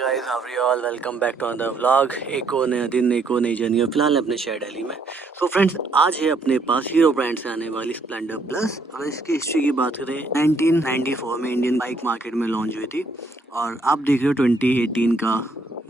Guys, how are you all? Welcome back to another vlog. एक और नया दिन, एक और नई जर्नी। और फिलहाल अपने शहर दिल्ली में। तो फ्रेंड्स, आज है अपने पास हीरो ब्रांड से आने वाली स्प्लेंडर प्लस। अगर इसकी हिस्ट्री की बात करें, 1994 में इंडियन बाइक मार्केट में लॉन्च हुई थी और आप देख रहे हो 2018 का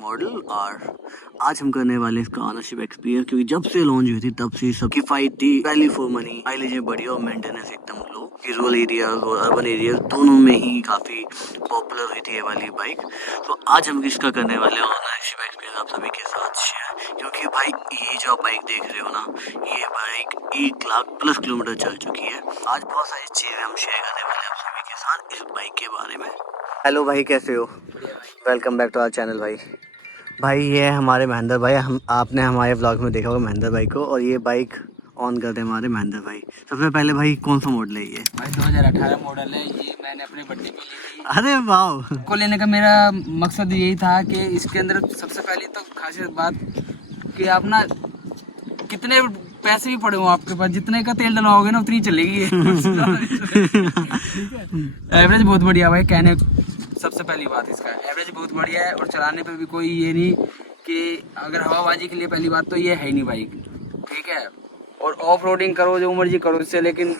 मॉडल। और आज हम करने वाले इसका ऑनरशिप एक्सपीरियंस, क्योंकि जब से लॉन्च हुई थी तब से सबकी फाइट थी, वैल्यू फॉर मनी, माइलेज बढ़िया और मेंटेनेंस एकदम लो। रूरल एरियाज और अर्बन एरियाज दोनों में ही काफ़ी पॉपुलर हुई थी ये वाली बाइक। तो आज हम इसका करने वाले हैं ऑनरशिप एक्सपीरियंस आप सभी के साथ शेयर, क्योंकि भाई ये जो आप बाइक देख रहे हो ना, ये बाइक 1 लाख प्लस किलोमीटर चल चुकी है। आज बहुत सारी चीज़ें हम शेयर करने वाले हैं आप सभी के साथ इस बाइक के बारे में। हेलो भाई, कैसे हो? Welcome back to our channel भाई ये है हमारे महेंद्र भाई। आपने हमारे व्लॉग में देखा होगा महेंद्र भाई को। और ये बाइक ऑन करते हैं हमारे महेंद्र भाई। सबसे पहले भाई कौन सा मॉडल है ये? भाई 2018 मॉडल है ये। मैंने अपने बर्थडे पे ली थी। अरे वाह! को लेने का मेरा मकसद यही था कि इसके अंदर सबसे पहले तो खासियत बात कि आप ना कितने पैसे भी पड़े हो आपके पास, जितने का तेल डलवाओगे ना उतनी चलेगी। एवरेज बहुत बढ़िया भाई। कहने सबसे पहली बात इसका एवरेज बहुत बढ़िया है और चलाने पे भी कोई ये नहीं कि अगर हवाबाजी के लिए पहली बात तो ये है नहीं बाइक, ठीक है। और ऑफ रोडिंग करो जो मर्जी करो इससे, लेकिन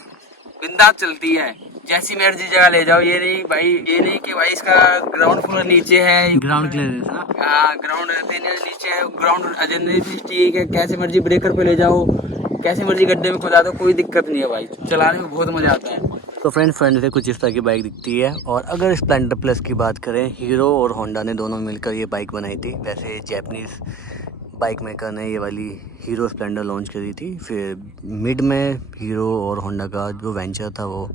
बिंदास चलती है, जैसी मर्जी जगह ले जाओ। ये नहीं भाई, ये नहीं कि भाई इसका ग्राउंड फ्लोर नीचे है, ग्राउंड क्लियरेंस ना? हाँ, ग्राउंड नीचे है, ग्राउंड अजेंडा ठीक है। कैसे मर्जी ब्रेकर पे ले जाओ, कैसे मर्जी गड्ढे में खुदा दो, कोई दिक्कत नहीं है भाई। चलाने में बहुत मजा आता है। तो फ्रेंड से कुछ इस तरह की बाइक दिखती है। और अगर स्प्लेंडर प्लस की बात करें, हीरो और होंडा ने दोनों मिलकर ये बाइक बनाई थी। वैसे जैपनीज़ बाइक मेकर ने ये वाली हीरो स्प्लेंडर लॉन्च करी थी, फिर मिड में हीरो और होंडा का जो वेंचर था वो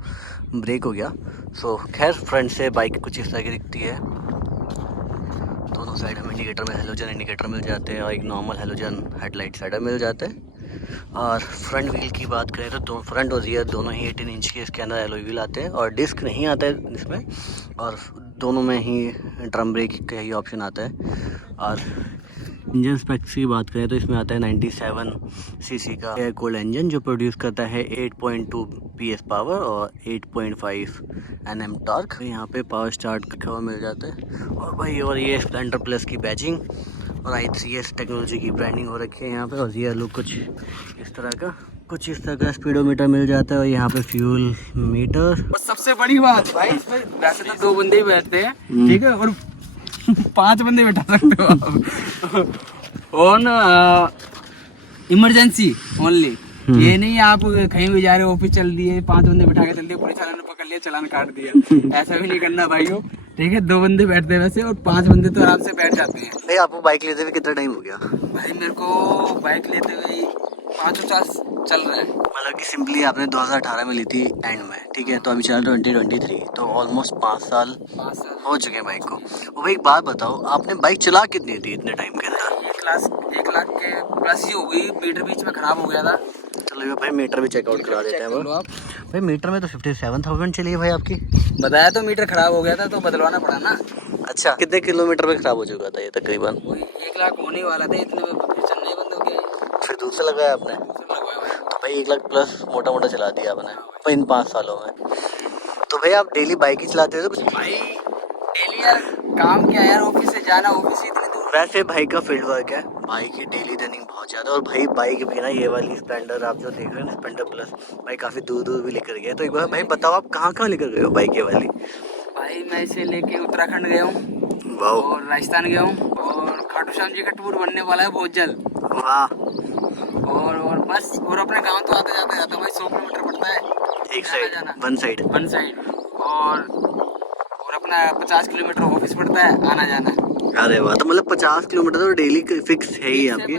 ब्रेक हो गया। सो खैर, फ्रंट से बाइक कुछ इस तरह की दिखती है। दोनों साइड में इंडिकेटर में हेलोजन इंडिकेटर मिल जाते हैं और एक नॉर्मल हेलोजन हेडलाइट साइडर मिल जाते हैं। और फ्रंट व्हील की बात करें तो फ्रंट और रियर दोनों ही 18 इंच के इसके अंदर एलॉय व्हील आते हैं और डिस्क नहीं आता है इसमें। और दोनों में ही ड्रम ब्रेक का ही ऑप्शन आता है। और इंजन स्पेक्स की बात करें तो इसमें आता है 97 सीसी का एयर कूल्ड इंजन, जो प्रोड्यूस करता है 8.2 PS पावर और 8.5 Nm टॉर्क। यहाँ पे पावर स्टार्ट का खबर मिल जाता है। और ये स्प्लेंडर प्लस की बैजिंग और i3S टेक्नोलॉजी की ब्रांडिंग हो रखी है यहाँ पे। और ये लुक कुछ इस तरह का स्पीडोमीटर मिल जाता है और यहाँ पे फ्यूल मीटर। और सबसे बड़ी बात भाई, इसमें वैसे तो 2 बंदे ही बैठते हैं, ठीक है, और 5 बंदे बैठा सकते हो आप ऑन इमरजेंसी ओनली। ये नहीं आप कहीं भी जा रहे हो, ऑफिस चल दिए, 5 बंदे बैठा के चल दिए, पुलिस वाले ने पकड़ लिया, चालान काट दिया। ऐसा भी नहीं करना भाइयों, ठीक है। 2 बंदे बैठते हैं वैसे, और 5 बंदे तो आराम से बैठ जाते हैं। भाई आपको बाइक लेते हुए कितना टाइम हो गया? भाई मेरे को बाइक लेते हुए 5-4 चल रहा है। मतलब कि सिंपली आपने 2018 में ली थी एंड में, ठीक है, तो अभी चल 2023, तो ऑलमोस्ट 5 साल हो चुके हैं बाइक को। और भाई एक बात बताओ, आपने बाइक चला कितनी थी इतने टाइम के अंदर? 1 लाख के प्लस ही हो गई। मीटर बीच में खराब हो गया था। चलो भाई मीटर भी चेकआउट करा देते हैं वो। भाई मीटर में तो 57,000 चली है भाई आपकी। बताया तो मीटर खराब हो गया था तो बदलवाना पड़ा ना। अच्छा, कितने किलोमीटर पे खराब हो चुका था ये तकरीबन? 1 लाख होने वाला था, इतने में फिर चलना ही बंद हो गया। फिर दूसरा लगाया आपने? तो भाई 1 लाख प्लस मोटा मोटा चला दिया आपने इन 5 सालों में। तो भाई आप डेली बाइक ही चलाते हो? तो भाई डेली यार काम क्या यार, ऑफिस से जाना, ऑफिस से इतनी दूर। वैसे भाई का फील्ड वर्क है, बाइक की डेली रनिंग बहुत ज़्यादा। और भाई बाइक भी ना, ये वाली स्प्लेंडर आप जो देख रहे हैं ना, स्प्लेंडर प्लस, भाई काफ़ी दूर दूर भी लेकर गए। तो एक बार भाई बताओ, आप कहाँ कहाँ लेकर गए हो बाइक ये वाली? भाई मैं इसे लेके उत्तराखंड गया हूँ और राजस्थान गया हूँ, और खाटू श्याम जी का टूर बनने वाला है बहुत जल्द। वाह! और बस, और अपने गाँव तो आते जाते जाता भाई 100 किलोमीटर पड़ता है एक साइड, वन साइड। और अपना 50 किलोमीटर ऑफिस पड़ता है आना जाना। अरे वाह! तो मतलब 50 किलोमीटर तो डेली फिक्स है ही आपकी।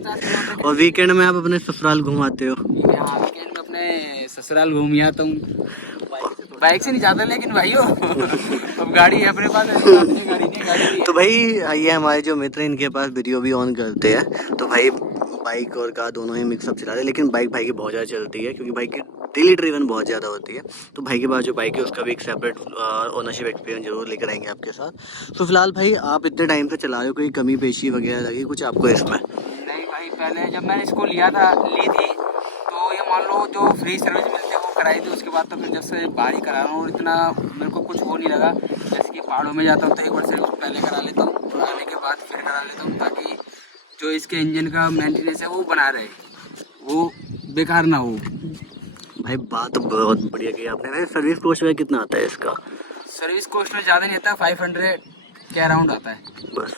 और वीकेंड में आप अपने ससुराल घुमाते हो? हाँ, वीकेंड में अपने ससुराल घूम आता हूँ। बाइक से नहीं जाता लेकिन भाइयों अब गाड़ी है अपने पास, अपनी गाड़ी नहीं, गाड़ी तो भाई ये हमारे जो मित्र हैं, इनके पास वीडियो भी ऑन करते हैं। तो भाई बाइक और कार दोनों ही मिक्सअप चला रहे हैं, लेकिन बाइक भाई की बहुत ज़्यादा चलती है क्योंकि बाइक की डेली ड्रिवन बहुत ज़्यादा होती है। तो भाई के पास जो बाइक है उसका भी एक सेपरेट ओनरशिप एक्सपीरियंस जरूर लेकर आएंगे आपके साथ। तो फिलहाल भाई आप इतने टाइम से चला रहे हो, कोई कमी पेशी वगैरह लगी कुछ आपको इसमें? नहीं भाई, पहले जब मैंने इसको ली थी तो ये मान लो जो फ्री सर्विस मिलती है वो कराई थी, उसके बाद तो फिर जब से बाहर ही करा रहा हूँ और इतना मेरे को कुछ हो नहीं लगा। जैसे कि पहाड़ों में जाता हूँ तो एक बार सर्विस पहले करा लेता हूँ और आने के बाद फिर करा लेता हूँ, ताकि जो इसके इंजन का मेंटेनेंस है वो बना रहे, वो बेकार ना हो। भाई बात तो बहुत बढ़िया की आपने। वैसे सर्विस कॉस्ट वगैरह कितना आता है इसका? सर्विस कॉस्ट में ज़्यादा नहीं आता, 500 के अराउंड आता है बस।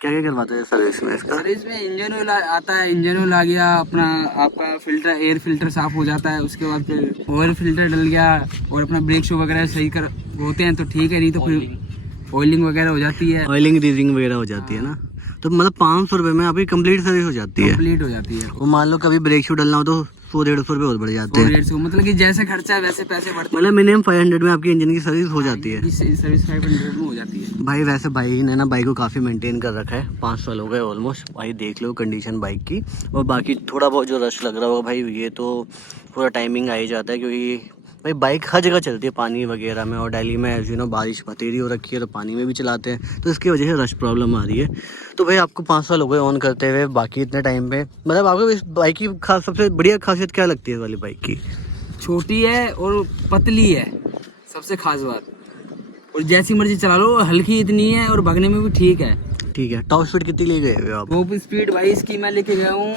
क्या क्या करवाते हैं सर्विस में इसका? सर्विस में इंजन ऑयल आता है, इंजन ऑयल आ गया अपना, आपका फिल्टर, एयर फिल्टर साफ हो जाता है, उसके बाद फिर ऑयल फिल्टर डल गया और अपना ब्रेक शू वगैरह सही कर होते हैं तो ठीक है, नहीं तो फिर ऑयलिंग वगैरह हो जाती है, ऑयलिंग रीडिंग वगैरह हो जाती है ना। तो मतलब 500 रुपये में आपकी कंप्लीट सर्विस हो जाती है? कंप्लीट हो जाती है। और मान लो कभी ब्रेक शू डलना हो तो 100-150 रुपये और बढ़ जाते हैं। 150, मतलब कि जैसे खर्चा है वैसे पैसे बढ़ते हैं। मतलब मिनिमम 500 में आपकी इंजन की सर्विस हो जाती है? सर्विस 500 में हो जाती है। भाई वैसे भाई ने ना बाइक को काफ़ी मेंटेन कर रखा है, 5 साल हो गए ऑलमोस्ट। भाई देख लो कंडीशन बाइक की। और बाकी थोड़ा बहुत जो रश लग रहा होगा भाई, ये तो पूरा टाइमिंग आ ही जाता है, क्योंकि भाई बाइक हर जगह चलती है पानी वगैरह में, और दिल्ली में एज यू नो बारिश बतेरी हो रखी है तो पानी में भी चलाते हैं, तो इसकी वजह से रश प्रॉब्लम आ रही है। तो भाई आपको 5 साल हो गए ऑन करते हुए, बाकी इतने टाइम पे मतलब आपको इस बाइक की सबसे बढ़िया खासियत क्या लगती है इस वाली बाइक की? छोटी है और पतली है, सबसे खास बात। और जैसी मर्जी चला लो, हल्की इतनी है और भागने में भी ठीक है। ठीक है। टॉप स्पीड कितनी ले गए हो आप? टॉप स्पीड भाई इसकी मैं लेके गया हूँ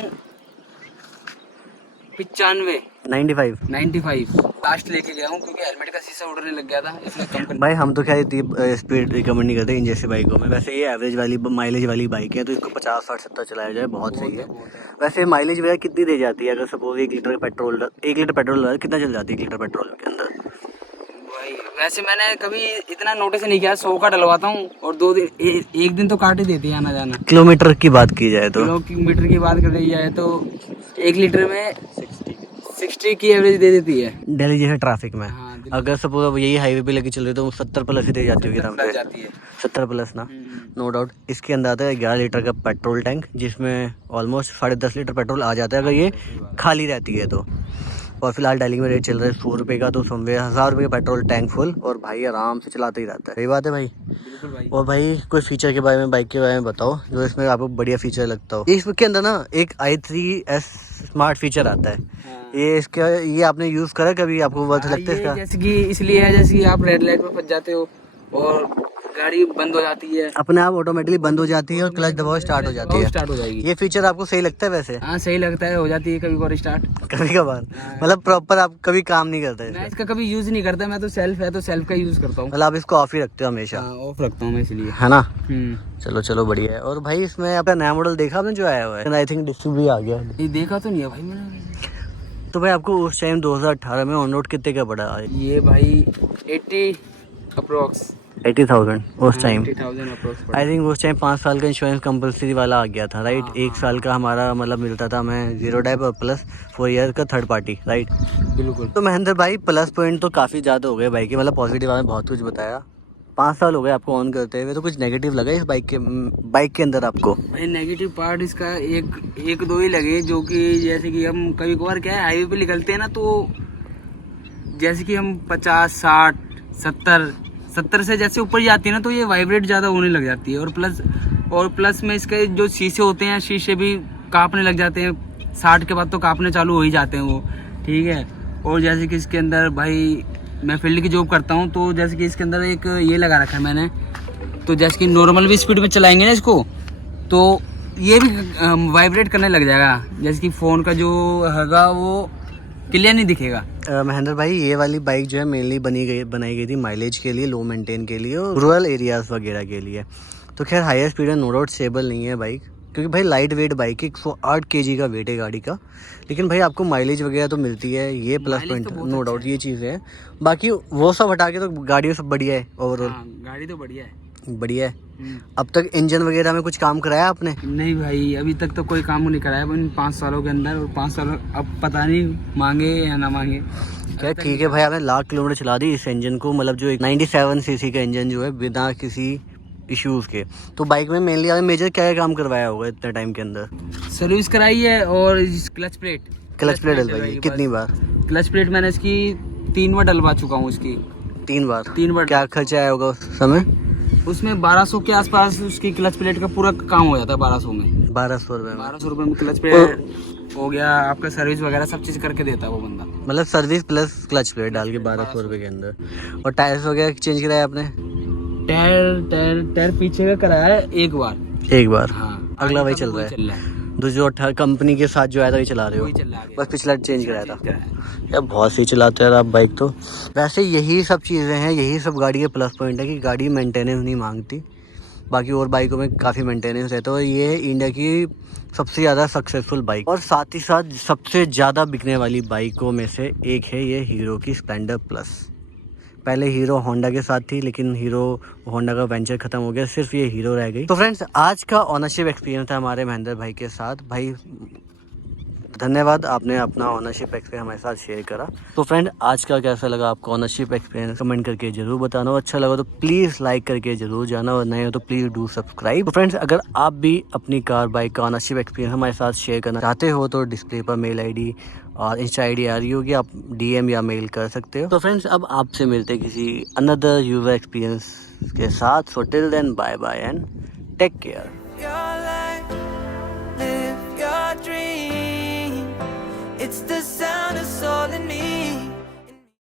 95 95 लास्ट लेके गया हूँ, क्योंकि हेलमेट का शीशा उड़ने लग गया था, इसलिए कम कर। भाई हम तो खैर इतनी स्पीड रिकमेंड नहीं करते इन जैसी बाइकों में। वैसे ये एवरेज वाली माइलेज वाली बाइक है, तो इसको 50 60 70 चलाया जाए बहुत सही है। वैसे माइलेज वगैरह कितनी दे जाती है? अगर सपोज 1 लीटर पेट्रोल कितना चल जाती है 1 लीटर पेट्रोल के अंदर? भाई वैसे मैंने कभी इतना नोटिस नहीं किया, 100 का डलवाता हूँ और 2 दिन एक दिन तो काट ही देती है आना जाना। किलोमीटर की बात की जाए तो? किलोमीटर की बात कर रही जाए तो 1 लीटर में 60 की एवरेज दे देती है दिल्ली जैसे ट्रैफिक में। हाँ, अगर सपोज यही हाईवे पे लेके चल रहे तो 70 प्लस ही दे जाती होगी आराम से। जाती है 70 प्लस ना, नो डाउट। इसके अंदर आता है 11 लीटर का पेट्रोल टैंक, जिसमें ऑलमोस्ट 10.5 लीटर पेट्रोल आ जाता है अगर ये खाली रहती है तो। और फिलहाल दिल्ली में रेट चल रहा है 100 रुपये का, तो समवे 1000 रुपये का पेट्रोल टैंक फुल, और भाई आराम से चलाते ही रहता है। सही बात है भाई। बिल्कुल भाई। और भाई कोई फीचर के बारे में, बाइक के बारे में बताओ जो इसमें आपको बढ़िया फीचर लगता हो। इसके अंदर ना एक i3s स्मार्ट फीचर आता है। ये आपने यूज़ करा कभी? आपको वर्थ लगता है इसका? जैसे कि इसलिए है, जैसे कि आप रेड लाइट में फंस जाते हो और गाड़ी बंद हो जाती है, अपने आप ऑटोमेटिकली बंद हो जाती है और क्लच दबाओ स्टार्ट हो जाती है। स्टार्ट हो जाएगी। ये फीचर आपको सही लगता है वैसे? हाँ सही लगता है, हो जाती है कभी कभार स्टार्ट। कभी कभार मतलब प्रॉपर आप कभी काम नहीं करते? मैं इसका कभी यूज नहीं करता, मैं तो सेल्फ है तो सेल्फ का यूज करता हूँ। मतलब आप इसको ऑफ ही रखते हो हमेशा? ऑफ रखता हूँ मैं इसलिए, है ना। चलो चलो बढ़िया है। और भाई इसमें आपका नया मॉडल देखा आपने जो आया हुआ है? आई थिंक डिस्ट्रिक्ट भी आ गया। ये देखा तो नहीं है भाई मैंने। तो भाई आपको उस टाइम 2018 में ऑन रोड कितने का पड़ा? ये भाई 80 अप्रोक्स 80,000 उस टाइम। 80,000 अप्रोक्स। आई थिंक उस टाइम 5 साल का इंश्योरेंस कंपलसरी वाला आ गया था, राइट? 1 साल का हमारा मतलब मिलता था हमें जीरो डाइप और प्लस 4 ईयर का थर्ड पार्टी, राइट? बिल्कुल। तो महेंद्र भाई प्लस पॉइंट तो काफ़ी ज़्यादा हो गए बाइक के, मतलब पॉजिटिव आपने बहुत कुछ बताया। 5 साल हो गए आपको ऑन करते हुए, तो कुछ नेगेटिव लगा इस बाइक के अंदर आपको? भाई नेगेटिव पार्ट इसका एक दो ही लगे, जो कि जैसे कि हम कभी कभार क्या है हाईवे पे निकलते हैं ना, तो जैसे कि हम 50 60 70 से जैसे ऊपर जाती है ना, तो ये वाइब्रेट ज़्यादा होने लग जाती है। और प्लस में इसके जो शीशे होते हैं, शीशे भी कांपने लग जाते हैं। 60 के बाद तो कांपने चालू हो ही जाते हैं वो, ठीक है। और जैसे कि इसके अंदर भाई मैं फील्ड की जॉब करता हूँ, तो जैसे कि इसके अंदर एक ये लगा रखा है मैंने, तो जैसे कि नॉर्मल भी स्पीड में चलाएंगे ना इसको, तो ये भी वाइब्रेट करने लग जाएगा, जैसे कि फ़ोन का जो होगा वो क्लियर नहीं दिखेगा। महेंद्र भाई ये वाली बाइक जो है मेनली बनाई गई थी माइलेज के लिए, लो मेंटेन के लिए और रूरल एरियाज वगैरह के लिए। तो खैर हायर स्पीड है, नो डाउट स्टेबल नहीं है बाइक, क्योंकि भाई लाइट वेट बाइक है, 108 kg का वेट है गाड़ी का। लेकिन भाई आपको माइलेज वगैरह तो मिलती है, ये प्लस पॉइंट नो डाउट, ये चीज़ है। बाकी वो सब हटा के तो गाड़ी सब बढ़िया है ओवरऑल। गाड़ी तो बढ़िया है, बढ़िया है। अब तक इंजन वगैरह में कुछ काम कराया आपने? नहीं भाई अभी तक तो कोई काम नहीं कराया इन 5 सालों के अंदर। और 5 साल अब पता नहीं मांगे या ना मांगे। क्या ठीक है भाई, आपने लाख किलोमीटर चला दी इस इंजन को, मतलब जो एक 97 cc का इंजन जो है बिना किसी इश्यूज़ के। तो बाइक में मेनली आपने मेजर क्या काम करवाया होगा इतने टाइम के अंदर? सर्विस कराई है और क्लच प्लेट डलवाई कितनी बार? क्लच प्लेट मैंने इसकी 3 बार डलवा चुका हूँ इसकी। 3 बार? क्या खर्चा आया होगा उस समय? उसमें 1200 के आसपास उसकी क्लच प्लेट का पूरा काम हो जाता है। 1200 में 1200 रुपये में 1200 रुपये में क्लच प्लेट हो गया आपका सर्विस वगैरह सब चीज़ करके देता है वो बंदा। मतलब सर्विस प्लस क्लच प्लेट डाल के 1200 रुपये के अंदर। और टायर्स वगैरह चेंज कराया आपने? टायर पीछे का कराया है एक बार। एक बार? हाँ, अगला वही आगे चल का रहा भी है। है। जो कंपनी के साथ जो आया था वही चला रहे हो? वही चल रहा है। बस पिछला चेंज कराया था। कराया है। यार बहुत सही चलाते हैं यार आप बाइक तो। वैसे यही सब चीज़ें हैं, यही सब गाड़ी के प्लस पॉइंट है कि गाड़ी मेंटेनेंस नहीं मांगती। बाकी और बाइकों में काफ़ी मेंटेनेंस रहता है और ये है इंडिया की सबसे ज़्यादा सक्सेसफुल बाइक और साथ ही साथ सबसे ज़्यादा बिकने वाली बाइकों में से एक है ये हीरो की स्प्लेंडर प्लस। पहले हीरो होंडा के साथ थी, लेकिन हीरो होंडा का वेंचर ख़त्म हो गया, सिर्फ ये हीरो रह गई। तो फ्रेंड्स, आज का ऑनरशिप एक्सपीरियंस था हमारे महेंद्र भाई के साथ। भाई धन्यवाद, आपने अपना ऑनरशिप एक्सपीरियंस हमारे साथ शेयर करा। तो फ्रेंड, आज का कैसा लगा आपको ऑनरशिप एक्सपीरियंस कमेंट करके जरूर बताना। और अच्छा लगा तो प्लीज़ लाइक करके जरूर जाना, और नए हो तो प्लीज़ डू सब्सक्राइब। तो फ्रेंड्स, अगर आप भी अपनी कार बाइक का ऑनरशिप एक्सपीरियंस हमारे साथ शेयर करना चाहते हो तो डिस्प्ले पर मेल ID और इंस्टा ID आ रही होगी, आप DM या मेल कर सकते हो। तो फ्रेंड्स, अब आपसे मिलते हैं किसी अनदर यूजर एक्सपीरियंस के साथ। So till then, bye bye and take care. It's the sound of soul in me.